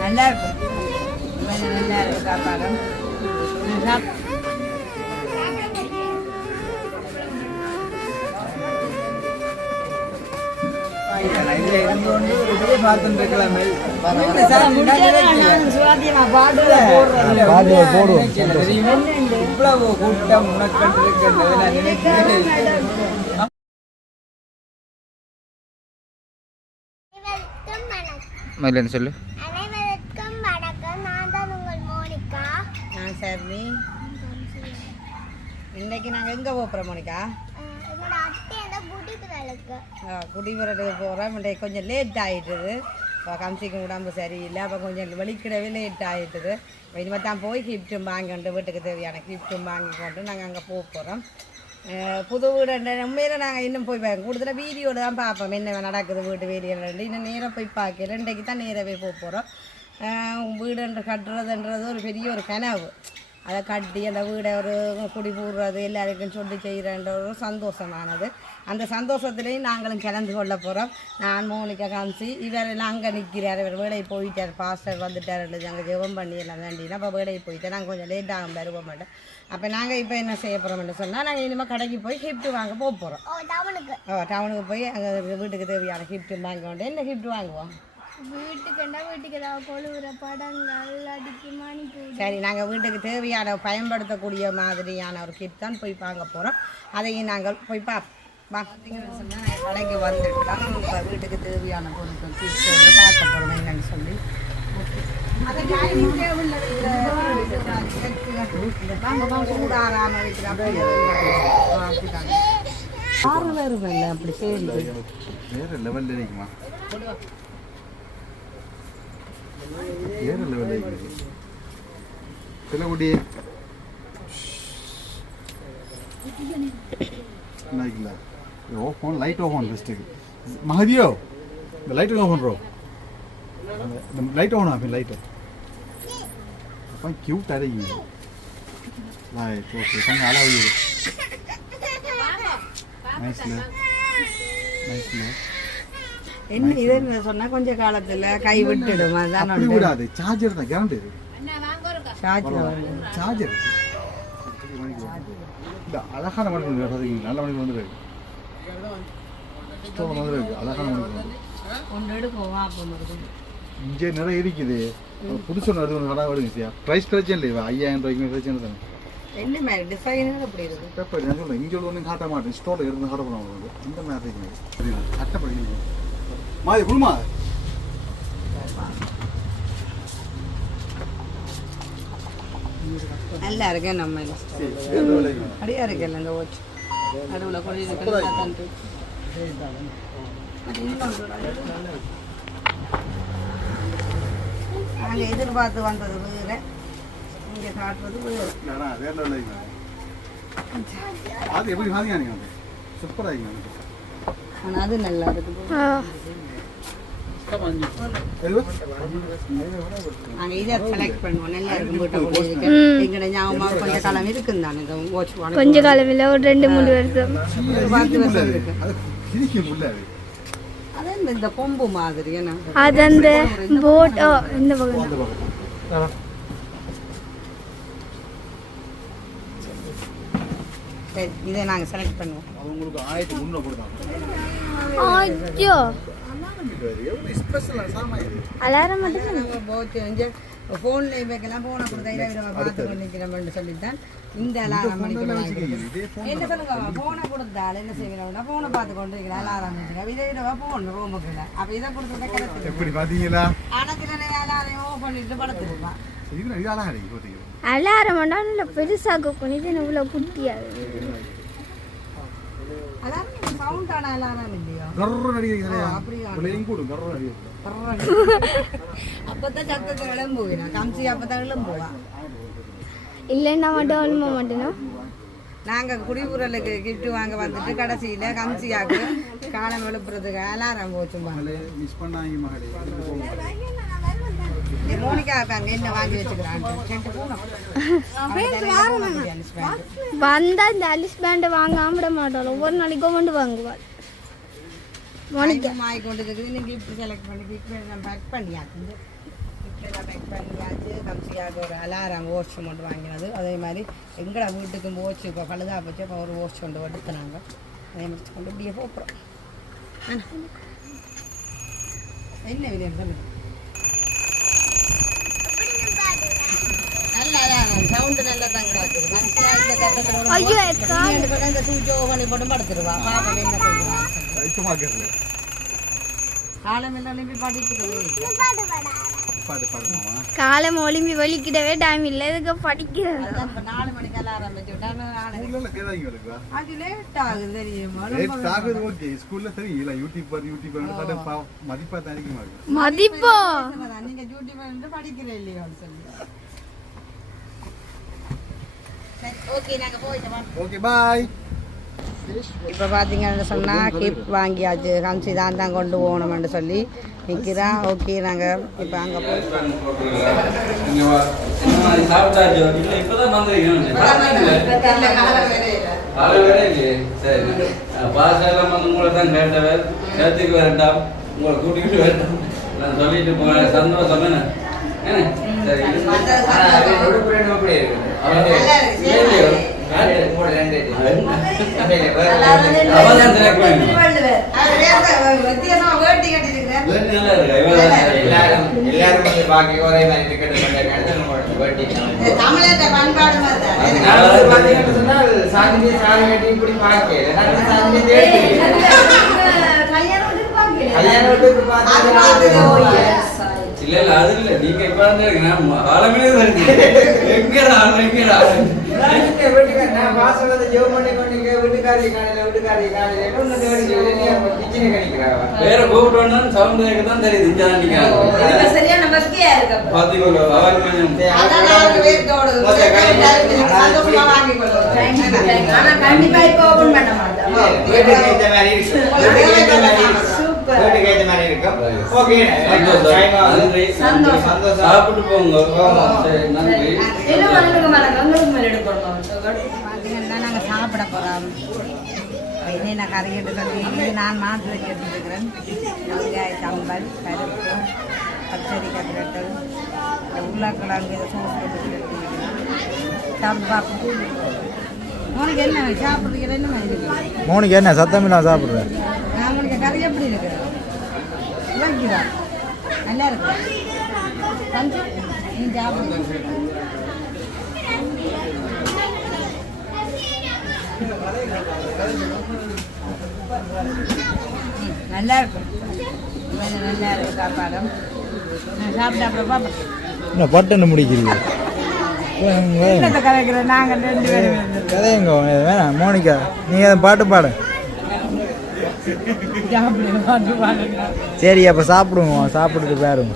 நல்லா இருக்கும் நல்லா இருக்கு சாப்பாடு இவ்வளவு கூட்டம் இருக்கின்றது நான் நினைக்கிறேன். மயிலன் சொல்லு? அனைவருக்கும் வணக்கம். நான் தான் உங்கள் மோனிகா. ஆ சரி இன்னைக்கு நாங்கள் எங்கே போகிறோம் மோனிகா? அந்த குடிமுறைக்கு போகிறோம் இன்றைக்கு கொஞ்சம் லேட் ஆகிட்டுது இப்போ கம்சிக்கு உடம்பு சரியில்லை. அப்போ கொஞ்சம் வெளிக்கிடவே லேட் ஆகிட்டுது இனிமேல் தான் போய் கிஃப்ட்டும் வாங்கிட்டு வீட்டுக்கு தேவையான கிஃப்ட்டும் வாங்கி கொண்டு நாங்கள் அங்கே போக போகிறோம் புது வீடு உண்மையில நாங்கள் இன்னும் போய் பார்க்க கூடுதலாக வீடியோவில் தான் பார்ப்போம். என்ன நடக்குது வீட்டு வேலையில் இன்னும் நேராக போய் பார்க்கல. இன்றைக்கு தான் நேராகவே போக போகிறோம் வீடுன்ற கட்டுறதுன்றது ஒரு பெரிய ஒரு கனவு. அதை கட்டி அந்த வீடை ஒரு குடி போடுறது எல்லாருக்கும் சொல்லி செய்கிறன்ற ஒரு சந்தோஷமானது. அந்த சந்தோஷத்துலேயும் நாங்களும் கலந்து கொள்ள போகிறோம் நான் மோனிகா காமிச்சி இவரெல்லாம் அங்கே நிற்கிறார் இவர் வேலையை போயிட்டார். பாஸ்டர் வந்துட்டார். அங்கே ஜெபம் பண்ணி எல்லாம் வேண்டினா அப்போ வேலையை போயிட்டு நாங்கள் கொஞ்சம் லேட் ஆகும் வருவோம் மாட்டோம். அப்போ நாங்கள் இப்போ என்ன செய்ய போகிறோம்னு சொன்னால் நாங்கள் இனிமேல் கடைக்கு போய் கிஃப்ட் வாங்க போக போகிறோம் ஓ டவுனுக்கு ஓ டவுனுக்கு போய் அங்கே வீட்டுக்கு தேவையான கிஃப்ட் வாங்க வேண்டிய என்ன கிஃப்ட் வாங்குவோம்? வீட்டுக்குண்டா வீட்டுக்கு ஏதாவது கொழுவுற படங்கள் அடிக்கு மணிக்கு சரி நாங்கள் வீட்டுக்கு தேவையான பயன்படுத்தக்கூடிய மாதிரியான ஒரு கிட் தான் போய் வாங்க போகிறோம் அதையும் நாங்கள் போய் பார்ப்போம். கடைக்கு வந்துட்டோம் இப்போ வீட்டுக்கு தேவையான பொருட்கள் கிட்ஸ் வந்து பார்க்க போகிறோம் என்னன்னு சொல்லி. ஆறு பேர் இல்லை அப்படி சேர்ந்து வேற லெவல்ல இருக்குமா வேற லெவல்ல இருக்கு சில குடி off on light off on first மகதியோ இந்த லைட் ஆஃப் பண்ணுறோம் இந்த லைட் ஆன் ஆஃப் லைட் அப்போ கியூட் அடையுங்க லைட் ஓகே கொஞ்சம் அளவு நைஸ்ல நைஸ்ல என்ன இது சொன்னால் கொஞ்ச காலத்தில் கை விட்டுடும் அதான் அப்படி விடாது சார்ஜர் தான் கேரண்டி இருக்கு சார்ஜ் சார்ஜர் இந்த அழகான மணிக்கு வந்து பார்த்தீங்க நல்ல மணிக்கு வந்துருக்கு ஸ்டோர் வந்துருக்கு அழகான மணிக்கு வந்து ஒன்று எடுக்கும் அப்போ இங்கே நிறைய இருக்குது. புதுசு ஒன்று வருது கடை வருங்க சார் ப்ரைஸ் பிரச்சனை இல்லை ஐயாயிரம் ரூபாய்க்கு பிரச்சனை தானே என்ன மாதிரி டிசைன் அப்படி இருக்குது பேப்பர் நான் சொல்லுவேன் இங்கே ஒன்றும் காட்ட மாட்டேன். ஸ்டோரில் இருந்து காட்ட போனாங்க உங்களுக்கு. இந்த மாதிரி இருக்குது கட்டப்படி மாதிரி குழுமா நல்லா இருக்கு நம்ம அப்படியா இருக்குல்ல இந்த ஓச்சு நடுவில் கொடி நாங்கள் எதிர்பார்த்து வந்தது வேறு. இங்கே காட்டுறது வேறு. அது எப்படி சூப்பராக ஆனால் அது நல்லா இருக்குது நாங்கள் இதை செலக்ட் பண்ணுவோம். நல்லா இருக்கும் எங்களோட ஞாபகமாக கொஞ்சம் காலம் இருக்குன்னு தானே இந்த வாட்ச் கொஞ்ச காலம் இல்லை ஒரு ரெண்டு மூணு வருஷம். பார்த்து வருஷம் இருக்கு. அது இந்த- கொம்பு மாதிரி அது அந்த போட் இந்த பக்கம் இதை நாங்கள் செலக்ட் பண்ணுவோம். அது உங்களுக்கு ஆயிரத்தி முன்னூறு கொடுத்தாங்க. ஐயோ. அலாரம் மட்டும் ஃபோனில் வைக்கலாம் ஃபோனை கொடுத்தா இதை பார்த்து பண்ணிக்கிறோம்னு சொல்லித்தான். இந்த அலாரம் என்ன சொல்லுங்க? ஃபோனை கொடுத்தால் என்ன செய்யணும்னா ஃபோனை பார்த்து கொண்டு இருக்கிற அலாரம் வச்சுக்க இதை விடவா ஃபோன் ரூமுக்குள்ள அப்போ இதை கொடுத்தா கிடக்கு எப்படி பார்த்தீங்களா? ஆனால் சில நேரம் அலாரம் பண்ணிட்டு படுத்துருப்பான். அலாரம் மட்டும் இல்லை பெருசாக என்ன இவ்வளோ குட்டியாக அதான் சவுண்டான அலாரம் இல்லையா கர்ற நடிகை அப்படியா? பிள்ளையும் கூடும் கர்ற நடிகை அப்பதான் சத்தத்தை விளம்புவினா கம்சி அப்பதான் விளம்புவா இல்லைன்னா மட்டும் ஒன்றுமா மட்டும்னா நாங்க குடிபுறலுக்கு கிஃப்ட் வாங்க வந்துட்டு கடைசியில கம்சியாக்கு காலம் எழுப்புறதுக்கு அலாரம் போச்சுமா மகளே மிஸ் பண்ணாங்க மகளே வந்தா இந்த அலிஸ் பேண்டை வாங்காம விட மாட்டாள். ஒவ்வொரு நாளைக்கும் கொண்டு வாங்குவாள் மோனிகா. வாங்கி கொண்டு இருக்குது இன்னும் கிஃப்ட் செலக்ட் பண்ணி கிஃப்ட் நான் பேக் பண்ணியாச்சு. கிஃப்டெல்லாம் பேக் பண்ணியாச்சு. கம்சியாக ஒரு அலாரம் வாட்ச் கொண்டு வாங்கினது. அதே மாதிரி எங்கட வீட்டுக்கு வாட்ச் இப்போ பழுதா போச்சு. இப்போ ஒரு வாட்ச் கொண்டு எடுத்துனாங்க. அதே மாதிரி கொண்டு இப்படியே போகிறோம் என்ன விலையம் சொல்லுங்க நல்லா சவுண்டு நல்லா தான் கிடக்குது கம்சியாக இந்த கட்டத்தில் ஐயோ அக்கா இந்த சூச்சோ பண்ணி போட்டு படுத்துருவா பாப்பா என்ன பண்ணுவா காலம் ஒளிம்பி வலிக்கிடவே டைம் இல்லை இதுக்கு படிக்கிறது நாலு மணிக்கு தட மதிப்பா மதிப்போ. நீங்க டியூட்டி பண்ணிட்டு படிக்கிற இல்லையா சொல்லி ஓகே நாங்க போயிட்டு ஓகே பாய் இப்போ பார்த்தீங்கன்னு சொன்னால் கிப் வாங்கியாச்சு கம்சி தான் தான் கொண்டு போகணும்னு சொல்லி நிற்கிறா ஓகே நாங்கள் இப்போ அங்கே போய் வந்து உங்களை தான் கேட்டவர் சேர்த்துக்கு வேண்டாம் உங்களை வேண்டாம் நான் சொல்லிட்டு போனேன் சந்தோஷம் என்ன? சரி இருக்கு சாந்தினி சாரி கட்டி இப்படி பார்க்கல நான் சாந்தினி தேடி. கல்யாணம் வீட்டுக்கு பார்த்தா இல்ல இல்ல அது இல்ல நீங்க இப்ப வந்து நான் காலமே வருது எங்கடா எங்கடா நான் வாசல்ல ஜெபம் பண்ணி கொண்டீங்க வீட்டுக்காரி காலையில வீட்டுக்காரி காலையில வேற கூப்பிட்டு வந்தா சவுண்ட் கேட்க தான் தெரியுது இங்க தான் நிக்கிறாங்க சரியான மஸ்கியா இருக்கு பாத்தீங்களா அவர் கொஞ்சம் அதான் நாலு பேருக்கு ஓடுது. சந்தோஷமா வாங்கிக் கொள்ளுவோம். ஆனா கண்டிப்பா இப்ப ஓபன் பண்ண மாட்டோம் வீட்டுக்கு ஏத்த மாதிரி இருக்கும். ஓகே நன்றி. சந்தோஷம். சாப்பிட்டு போங்க. சரி நன்றி. நாங்கள் சாப்பிட போகிறோம் என்னென்ன கறி எடுத்து சொல்லி நான் மாத்திரை கேட்டுருக்கிறேன் வெங்காய சம்பல் பருப்பு பச்சரி கட்டிரட்டல் உருளைக்கிழங்கு போட்டு எடுத்துக்கிறேன் சம்பா உனக்கு என்ன என்ன இருக்கு? மோனிக்கு என்ன சத்தம் சாப்பிடுறேன் நான் உனக்கு கறி எப்படி வைக்கிறா நல்லா இருக்கு? கொஞ்சம் நீ சாப்பிடுங்க ம், நல்லா இருக்கும் நல்லா இருக்கு சாப்பாடும் சாப்பிட்டு அப்புறம் பட்டுன்னு முடிக்கிறீங்க? நாங்கள் கதையுங்க வேணாம் மோனிகா நீங்கள் பாட்டு பாடு. சரி அப்போ சாப்பிடுவோம். சாப்பிட்டுட்டு பாருங்க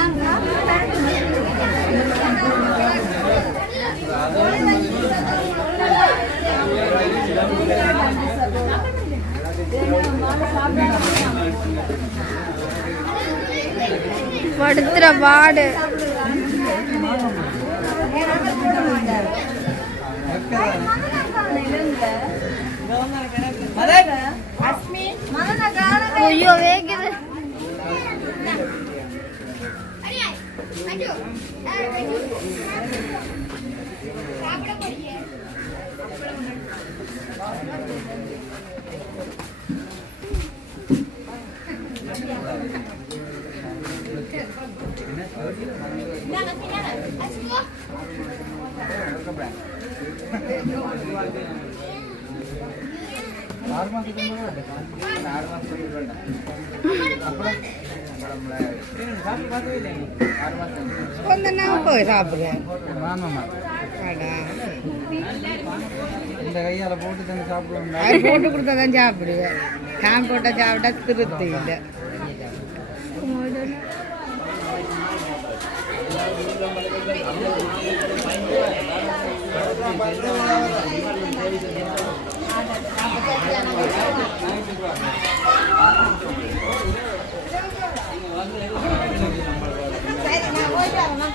அவங்கள படுத்துற பாடு ஐயோ வேகுது. ആറ് മാസത്തിന് ആറ് മാസത്തിന് അപ്പോഴും கொஞ்ச நேரம் போய் சாப்பிடுவேன் இந்த போட்டு போட்டு கொடுத்தா தான் சாப்பிடுவேன் நான் போட்ட சாப்பிட்டா திருப்தி இல்லை போயிட்டு வரேம்மா.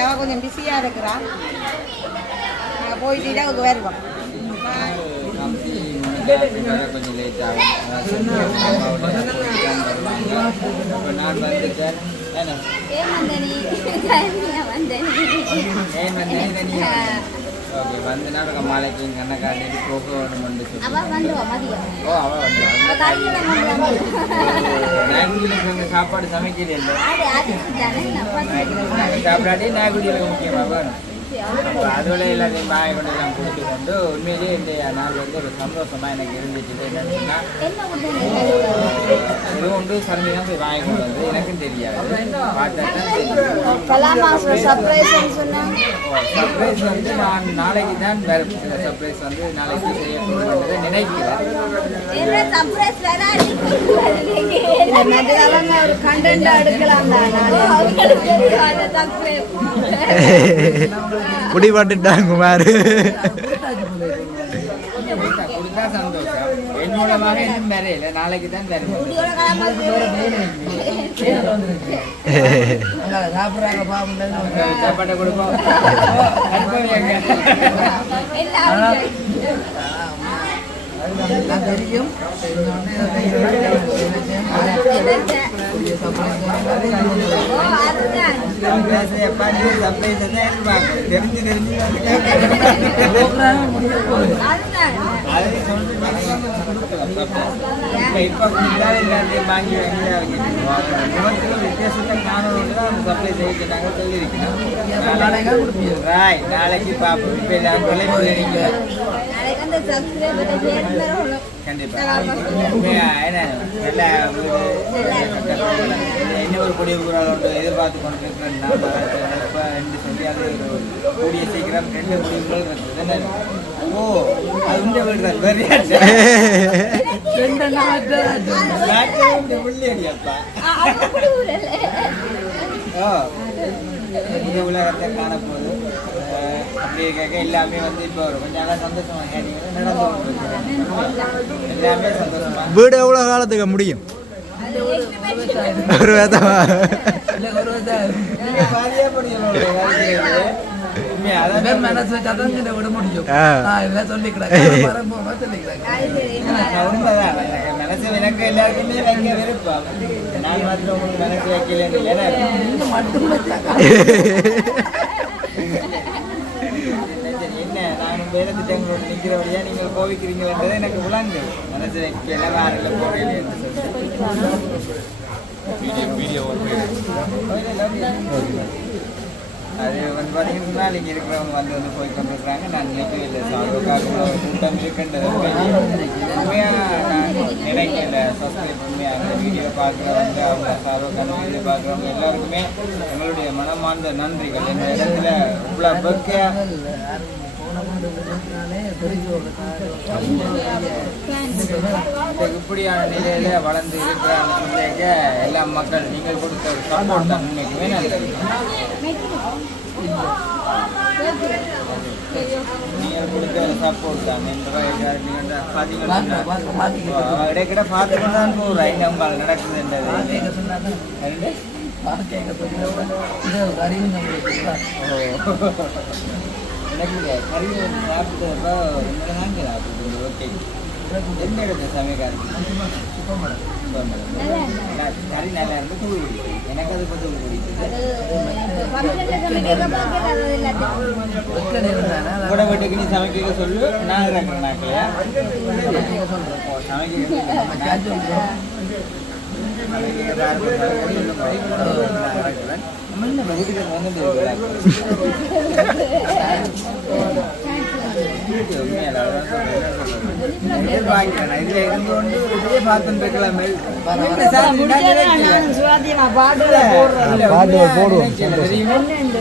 அவள் கொஞ்சம் பிஸியாக இருக்கிறா நாங்கள் போயிட்டு அவங்க வருவோம் கொஞ்சம் லேட் ஆகும் நான் வந்துட்டேன் ஏன் ஏன் ஓகே வந்து நாடக மாலைக்கு எங்கள் அண்ணன் காலையில் போக வேணும்னு சொல்லி ஓ அவள் வந்து வந்து சாப்பாடு நாங்கள் சாப்பிடாட்டி நாகுடியில் முக்கியமாக வேணும் அதோட எல்லாத்தையும் வாங்கி கொண்டு எல்லாம் கொடுத்து கொண்டு உண்மையிலேயே இந்த நாள் வந்து ஒரு சந்தோஷமாக எனக்கு இருந்துச்சு. என்னன்னு இது ஒன்று சரண்டி தான் போய் வாங்கி கொண்டு வந்து எனக்கும் தெரியாது. பார்த்தா தான் தெரியும். சர்ப்ரைஸ் வந்து நான் நாளைக்கு தான் வரும் இந்த சர்ப்ரைஸ் வந்து நாளைக்கு செய்யப்படுன்றதை நினைக்கிறேன். என்ன சர்ப்ரைஸ் வேற அவங்க ஒரு கண்டென்ட் எடுக்கலாம் தான் அவங்களுக்கு தெரியும் அந்த சர்ப்ரைஸ் முடிவாட்டுட்டாங்க மாறு கொடுத்தா சந்தோஷம் என் மூலமாக இன்னும் வரையில நாளைக்கு தான் வரும் முடியோட சாப்பாட்டை கொடுப்போம். எதிர்பார்க்கணும். தெரிஞ்சு தெரிஞ்சு அதை surprise. இப்போ இப்போ கொடுத்தாலே எல்லாத்தையும் வாங்கி வாங்கி அவங்க வித்தியாசத்தை காணணும்னு தான் அந்த சர்ப்ரைஸ் செய்ய நாங்கள் சொல்லியிருக்கோம் நாளைக்கு பார்ப்போம் இப்போ எல்லாரும் தொலைபேசி நீங்கள் அந்த சப்ஸ்கிரைபர் சேர்ந்து கண்டிப்பா. உண்மையா, என்ன நல்ல ஒரு என்ன ஒரு கொடிய குரல் ஒன்று எதிர்பார்த்து கொண்டு இருக்கிறேன்னா இப்போ ரெண்டு சொல்லி அது கூடிய சீக்கிரம் ரெண்டு முடிவுகள் இருக்குது. என்ன ஓ அது உண்ட வீடு தான். வேறு உள்ளேடியப்பா ஓ இந்த உலகத்தை காணப்போகுது. அஹ் அப்படியே கேட்க எல்லாமே வந்து இப்போ ஒரு கொஞ்சம் நாளா சந்தோஷமா கேட்டீங்கன்னா நடந்து. எல்லாமே சந்தோஷமா வீடு எவ்வளோ காலத்துக்கு முடியும் ஒரு வேதமா மனசு எனக்கு எல்லாருக்குமே வைக்க விருப்பம் நான் மாத்திரம் உங்களுக்கு மனசு வைக்கலன்னு ஏன்னா என்ன நானும் வேலை திட்டங்களோடு நிற்கிறபடியா நீங்கள் கோவிக்கிறீங்கன்றது எனக்கு விளங்கு. மனசு வைக்கல வாரில் போகிறேன் அது வந்து பார்த்தீங்கன்னா இங்கே இருக்கிறவங்க வந்து வந்து போய் கொண்டிருக்கிறாங்க நான் நினைக்கவே இல்லை. சாரோக்காக கூட்டம் இருக்குன்றது உண்மையாக நான் நினைக்கல. சப்ஸ்கிரைப் பண்ணி அந்த வீடியோ பார்க்குறவங்க அவங்க சாரோக்கான வீடியோ பார்க்குறவங்க எல்லாருக்குமே எங்களுடைய மனமார்ந்த நன்றிகள். இந்த இடத்துல இவ்வளோ பக்கியாக இப்படியான நிலையில வளர்ந்து இருக்கிற அந்த பிள்ளைங்க எல்லா மக்கள் நீங்கள் கொடுத்த ஒரு சப்போர்ட் தான் உண்மைக்குமே நன்றி. நீங்கள் கொடுத்த ஒரு சப்போர்ட் தான் பார்த்தீங்கன்னா இடைக்கிட்ட பார்த்து கொண்டு தான் போகிறேன் எங்கே அம்மா நடக்குதுன்றது ரெண்டு? எனக்கு கறி சாப்பிட்டப்போ ஓகே. எந்த இடத்துல சமைக்காது கறி நல்லா இருந்து தூள் பிடிக்கும் எனக்கு அது கொஞ்சம் தூள் பிடிக்குது கூட வீட்டுக்கு நீ சமைக்க சொல்லு நான் இருக்கிறேன் சமைக்க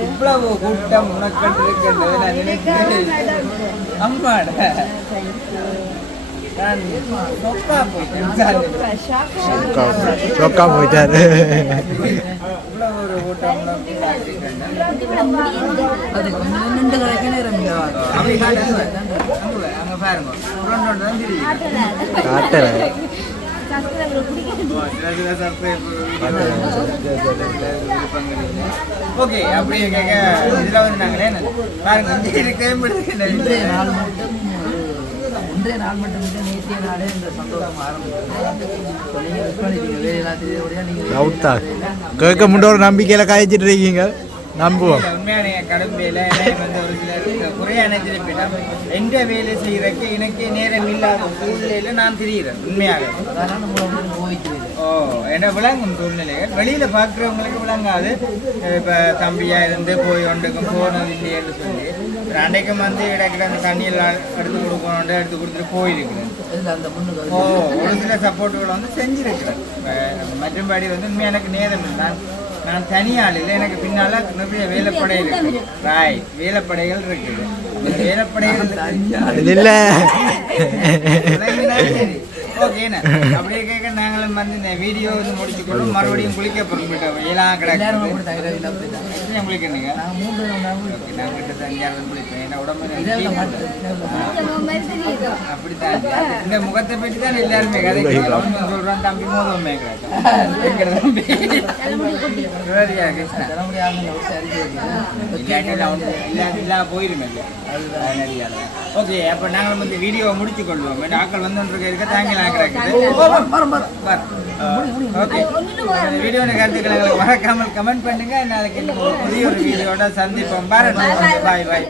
இவ்வளவு கூட்டம் உனக்கு இருக்கின்றது நான் நினைக்கிறேன் நான் சொக்கா போயிட்டாரு பாருங்க காட்டல ஓகே அப்படியே கேட்க நாங்களே பாருங்க இங்கே இருக்கவே இன்றைய நாள் மட்டும் ஒன்றே நாள் மட்டும் இல்லை நேற்றைய நாளே இந்த சந்தோஷம் ஆரம்பிச்சது நீங்கள் கேட்க முடிய ஒரு நம்பிக்கையில் காய்ச்சிட்டு இருக்கீங்க. நம்புவோம். உண்மையான கடமையில வந்து ஒரு சில குறையான திருப்பிடம் எந்த வேலை செய்யறதுக்கு எனக்கு நேரம் இல்லாத சூழ்நிலையில நான் திரியிறேன் உண்மையாக என்ன விளங்கும் சூழ்நிலைகள்? வெளியில பாக்குறவங்களுக்கு விளங்காது. இப்ப தம்பியா இருந்து போய் ஒன்றுக்கும் போனது இல்லையேன்னு சொல்லி. ஒரு அன்னைக்கும் வந்து இடக்கிட்ட அந்த தண்ணியெல்லாம் எடுத்து கொடுக்கணும் எடுத்து கொடுத்துட்டு போயிருக்கிறேன். ஓ ஒரு சில சப்போர்ட்டுகளை வந்து செஞ்சிருக்கிறேன். மற்றும்படி வந்து உண்மையா எனக்கு நேரம் இல்லை. நான் தனியாள் இல்லை. எனக்கு பின்னால நிறைய வேலைப்படை இருக்கு. ராய் வேலைப்படைகள் இருக்குது. வேலைப்படைகள் இல்லை. ஓகேண்ணே. அப்படியே கேட்க நாங்களும் வந்து இந்த வீடியோ வந்து முடிச்சுக்கொள்ளும் மறுபடியும் குளிக்க போறோம் எல்லாம் கிடக்கு குளிக்கணுங்க ஓகே நான் கிட்ட அஞ்சாறு குளிப்பேன் என்ன உடம்பு அப்படித்தான். இந்த முகத்தை பற்றி தான் எல்லாருமே கதை சொல்றான் தம்பி மோதமே தம்பி. சரியா கிருஷ்ணா? ஓகே அப்போ நாங்கள் வந்து வீடியோவை முடிச்சு கொள்வோம். ஆக்கள் வந்து இருக்க தேங்கலாம் கிடக்குது. ஓகே. வீடியோ கருத்துக்களை மறக்காமல் கமெண்ட் பண்ணுங்க. நாளைக்கு புதிய ஒரு வீடியோட சந்திப்போம். பாருங்க பாய் பாய்